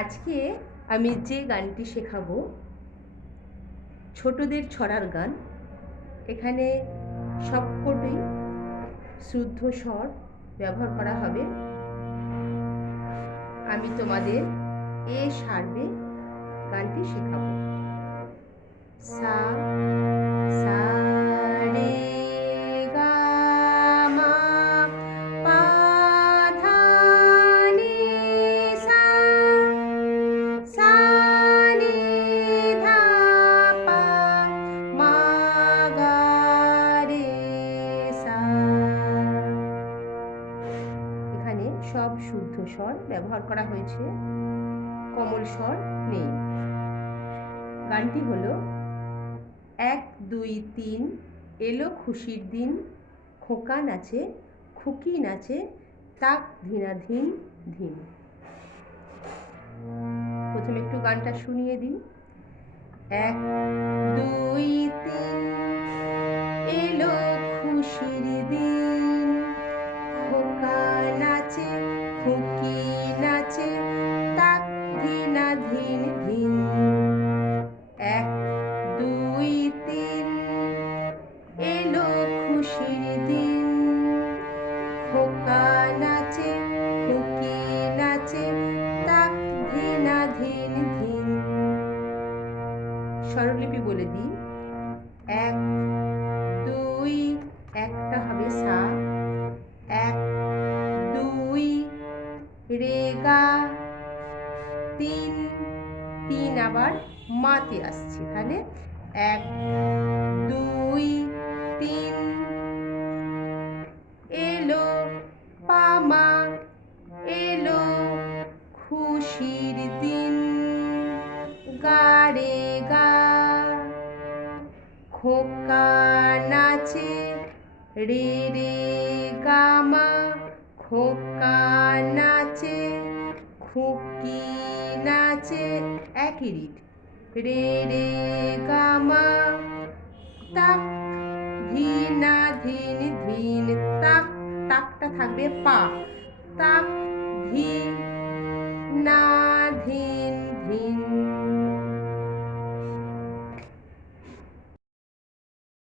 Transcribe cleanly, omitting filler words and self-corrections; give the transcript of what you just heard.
আজকে আমি যে গানটি শেখাবো ছোটদের ছড়ার গান। এখানে সবকটি শুদ্ধ স্বর ব্যবহার করা হবে। আমি তোমাদের এ সারবে গানটি শেখাবো। সা সা রে গা মা পা ধা নি সা সা নি ধা পা মা গা রে সা। এখানে সব শুদ্ধ স্বর ব্যবহার করা হয়েছে, কোমল স্বর নেই। গানটি হলো 1 2 3 এলো খুশির দিন, খোকা নাচে খুকি নাচে তাক ধিনাধিন ধিন। প্রথমে একটু গানটা শুনিয়ে দিই। 1 2 3 এলো খুশির দিন, খোকা নাচে খুকি নাচে তাক ধিনাধিন ধিন। 1 2 3 এলো খুশির দিন, খোকা নাচে খুকি নাচে তাক ধিনাধিন ধিন। স্বরলিপি বলে দিই। 1 2 একটা হবে সা, 1 2 রে গা, 3 3 আবার মাতে আসছে। তাহলে 1 2 3 এলো পা মা এলো খুশির দিন, গা রে গা খোকা নাচে রে রে গা মা খোকা নাচে খুকি নাচে একই রিড, রে রে গা মা তাক ধিনা ধিন ধিন। তাক তাকটা থাকবে পা, তাক